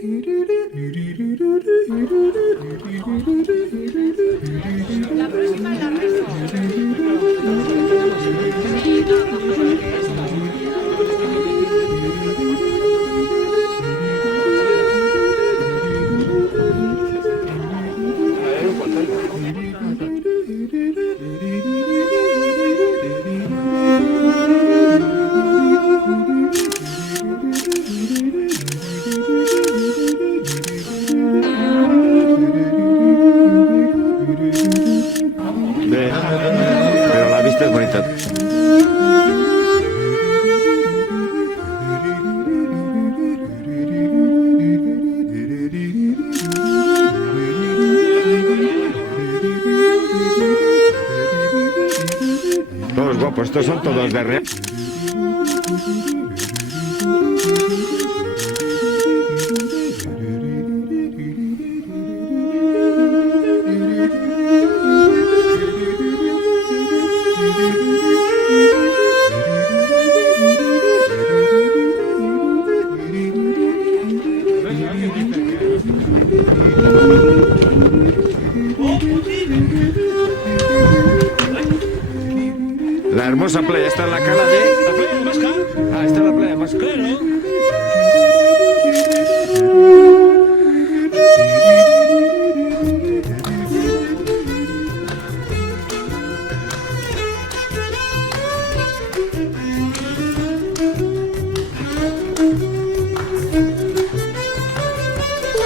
La próxima es la Pero la vista es bonita. Todos guapos, estos son todos de real. La hermosa playa está en la cara de... ¿La playa de Masca? Ah, está en la playa de Masca. Claro.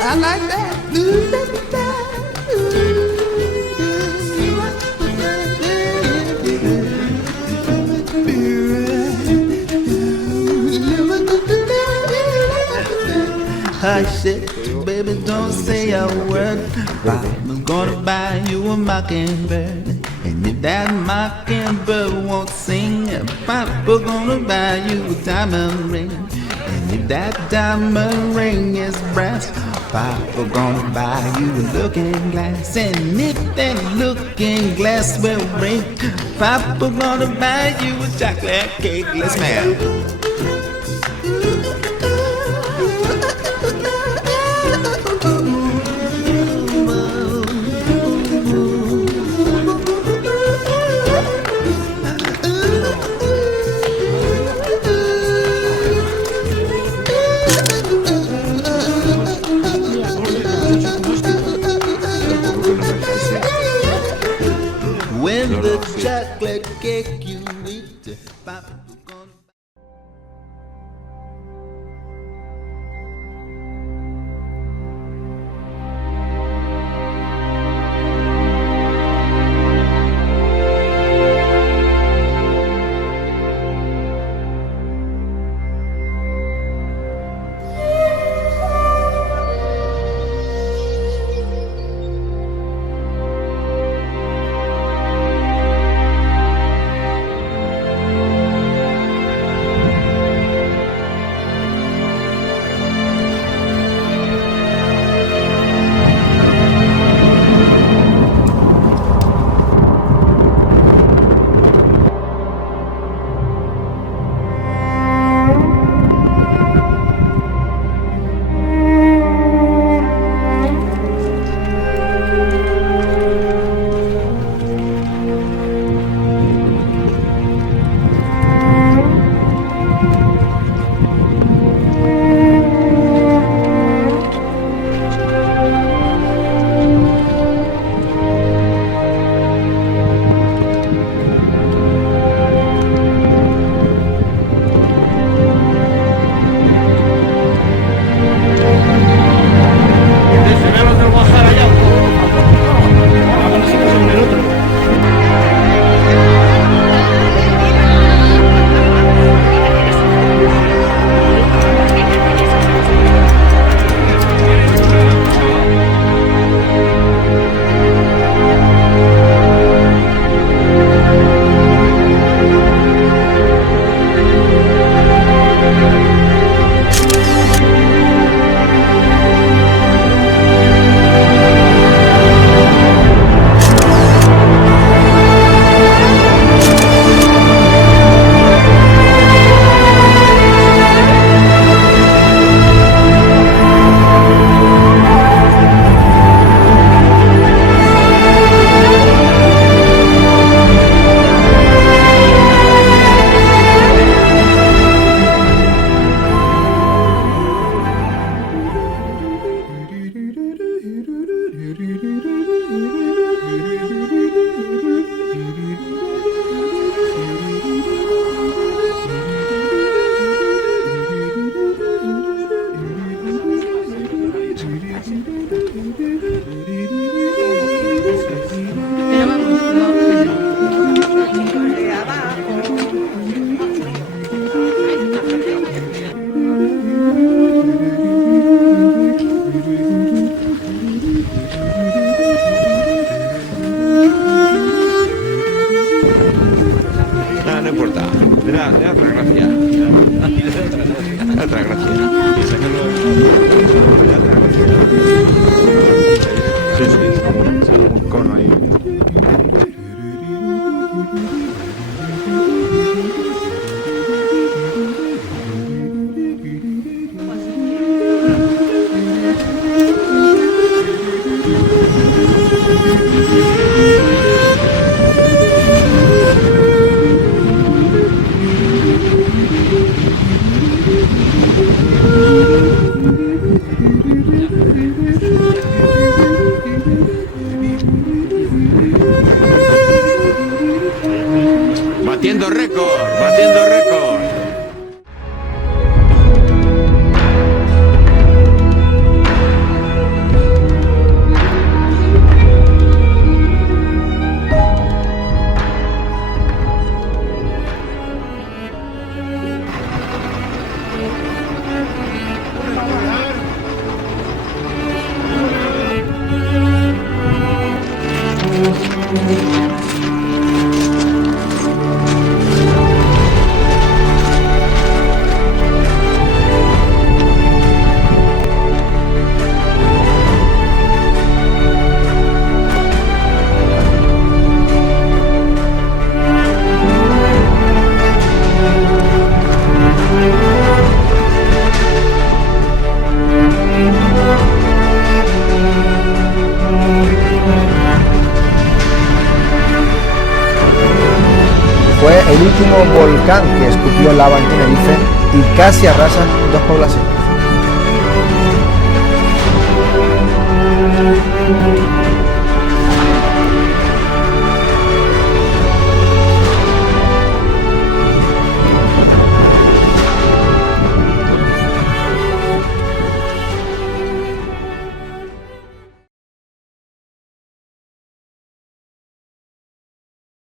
I like that. Hush it, baby, don't say a word. I'm gonna buy you a mockingbird. And if that mockingbird won't sing, Papa gonna buy you a diamond ring. And if that diamond ring is brass, Papa gonna buy you a looking glass. And if that looking glass will break, Papa gonna buy you a chocolate cake. Let's man. When the chocolate cake you eat, Papa gonna... Pero vamos, no, de abajo. No importa. Le da otra gracia. Le da otra gracia. Le da otra gracia. Sí, sí. Un cono ahí. Batiendo récord, batiendo récord. Fue el último volcán que escupió lava en Tenerife y casi arrasa 2 poblaciones.